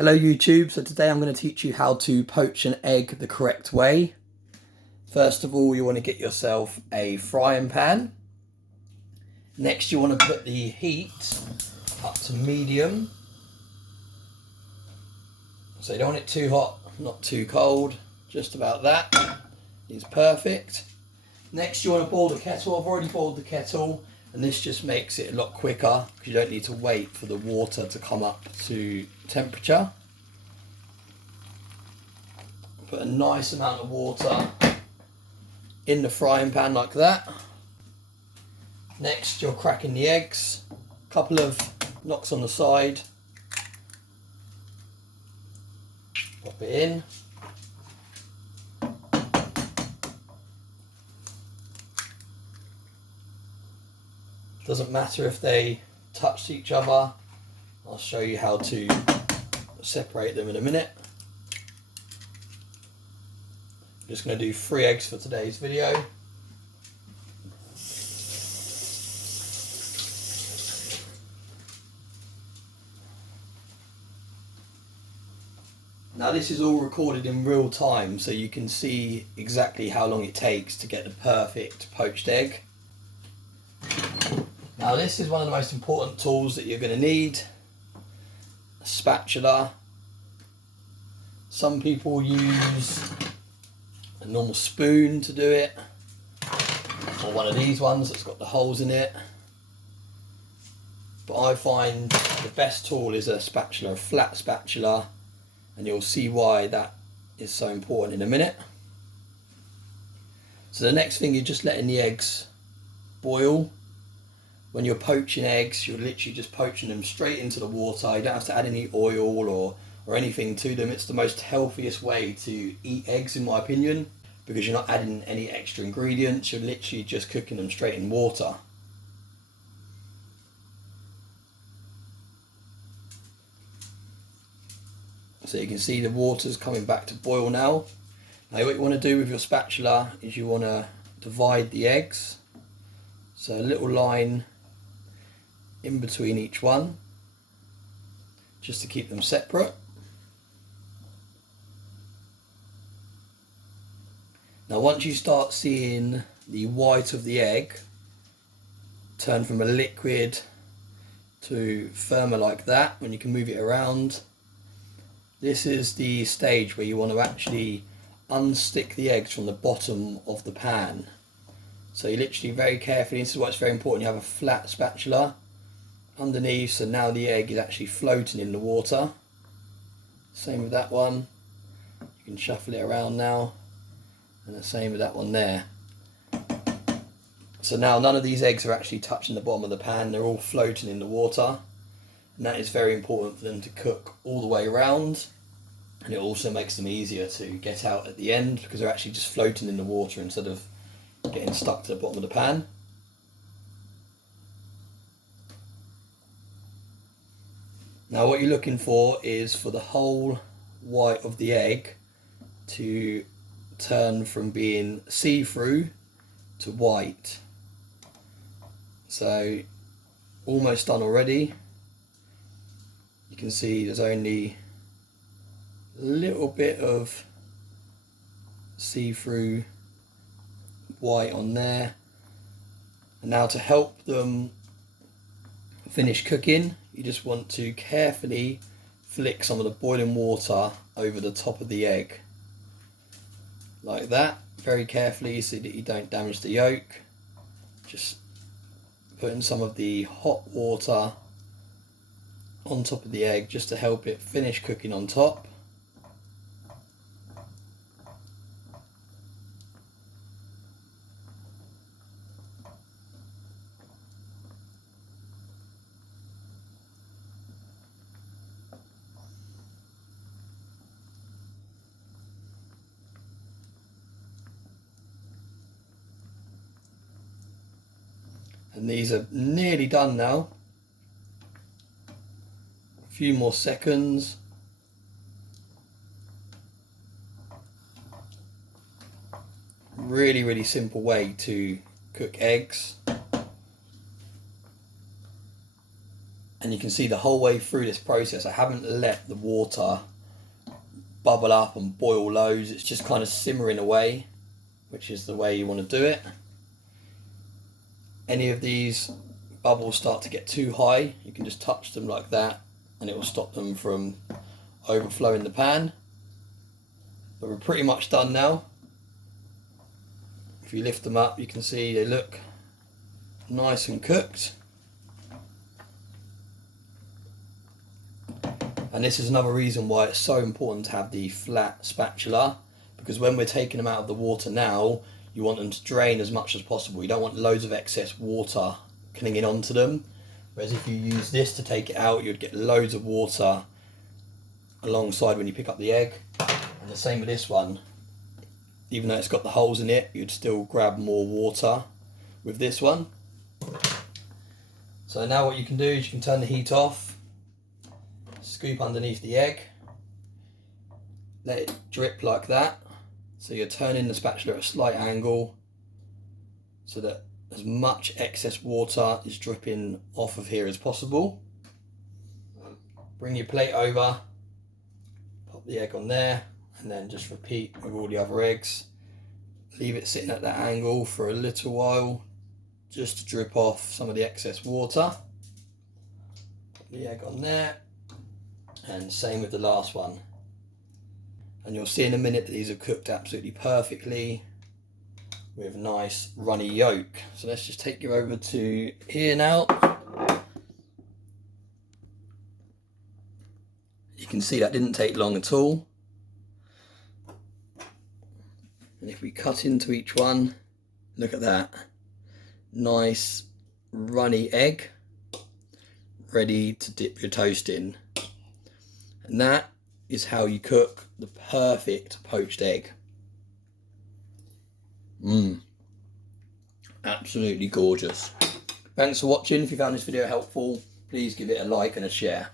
Hello YouTube, so today I'm going to teach you how to poach an egg the correct way. First of all, you want to get yourself a frying pan. Next you want to put the heat up to medium. So you don't want it too hot, not too cold, just about that is perfect. Next you want to boil the kettle. I've already boiled the kettle and this just makes it a lot quicker because you don't need to wait for the water to come up to temperature. Put a nice amount of water in the frying pan like that. Next you're cracking the eggs, a couple of knocks on the side, pop it in. Doesn't matter if they touch each other, I'll show you how to separate them in a minute. I'm just going to do 3 eggs for today's video. Now this is all recorded in real time so you can see exactly how long it takes to get the perfect poached egg. Now this is one of the most important tools that you're going to need, a spatula. Some people use a normal spoon to do it, or one of these ones that's got the holes in it. But I find the best tool is a spatula, a flat spatula, and you'll see why that is so important in a minute. So the next thing, you're just letting the eggs boil. When you're poaching eggs, you're literally just poaching them straight into the water. You don't have to add any oil or anything to them. It's the most healthiest way to eat eggs in my opinion, because you're not adding any extra ingredients. You're literally just cooking them straight in water. So you can see the water's coming back to boil now. Now what you want to do with your spatula is you want to divide the eggs. So a little line in between each one, just to keep them separate. Now once you start seeing the white of the egg turn from a liquid to firmer like that, when you can move it around, this is the stage where you want to actually unstick the eggs from the bottom of the pan. So you literally very carefully, this is why it's very important, you have a flat spatula underneath, so now the egg is actually floating in the water. Same with that one, you can shuffle it around now, and the same with that one there. So now none of these eggs are actually touching the bottom of the pan, they're all floating in the water, and that is very important for them to cook all the way around, and it also makes them easier to get out at the end because they're actually just floating in the water instead of getting stuck to the bottom of the pan. Now what you're looking for is for the whole white of the egg to turn from being see-through to white. So almost done already. You can see there's only a little bit of see-through white on there. And now to help them finish cooking, you just want to carefully flick some of the boiling water over the top of the egg like that, very carefully so that you don't damage the yolk. Just putting some of the hot water on top of the egg just to help it finish cooking on top. And these are nearly done now. A few more seconds. Really simple way to cook eggs. And you can see the whole way through this process, I haven't let the water bubble up and boil loads. It's just kind of simmering away, which is the way you want to do it. Any of these bubbles start to get too high, you can just touch them like that and it will stop them from overflowing the pan. But we're pretty much done now. If you lift them up, you can see they look nice and cooked. And this is another reason why it's so important to have the flat spatula, because when we're taking them out of the water now, you want them to drain as much as possible. You don't want loads of excess water clinging onto them. Whereas if you use this to take it out, you'd get loads of water alongside when you pick up the egg. And the same with this one. Even though it's got the holes in it, you'd still grab more water with this one. So now what you can do is you can turn the heat off, scoop underneath the egg, let it drip like that. So you're turning the spatula at a slight angle so that as much excess water is dripping off of here as possible. Bring your plate over, pop the egg on there, and then just repeat with all the other eggs. Leave it sitting at that angle for a little while just to drip off some of the excess water. Put the egg on there, and same with the last one. And you'll see in a minute that these are cooked absolutely perfectly with nice runny yolk. So let's just take you over to here now. You can see that didn't take long at all. And if we cut into each one, look at that. Nice runny egg, ready to dip your toast in. And that is how you cook the perfect poached egg. Absolutely gorgeous. Thanks for watching. If you found this video helpful, please give it a like and a share.